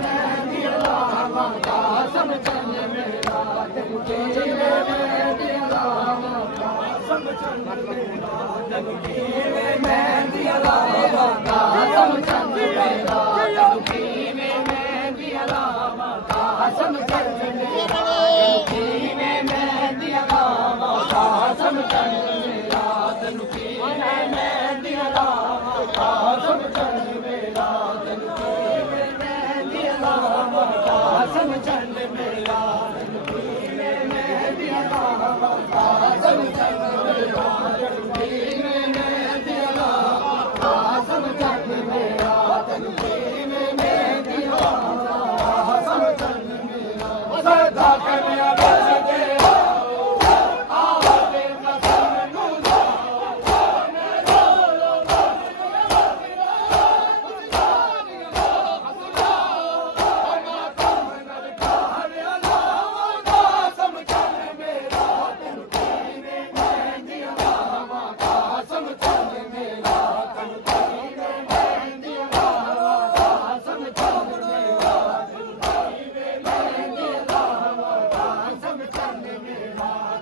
मेहंदी लावा कासम चंद मेरा तेनू कीवे मेहंदी लावा कासम चंद मेरा तेनू कीवे मेहंदी लावा कासम चंद मेरा तेनू कीवे मेहंदी लावा कासम चंद मेरा कीवे मेहंदी लावा कासम चंद मेरा तेनू कीवे मेहंदी लावा कासम चंद मेरा तेनू कीवे मेहंदी लावा कासम चंद मेरा तेनू कीवे मेहंदी लावा कासम चंद मेरा तेनू कीवे मेहंदी लावा कासम चंद मेरा तेनू कीवे मेहंदी लावा कासम चंद मेरा सदा कन्या बस के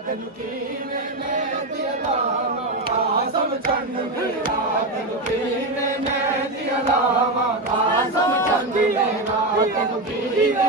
तेनू कीवे मेहंदी लावा कासम चंद मेरा तेनू कीवे मेहंदी लावा कासम चंद मेरा तेनू कीवे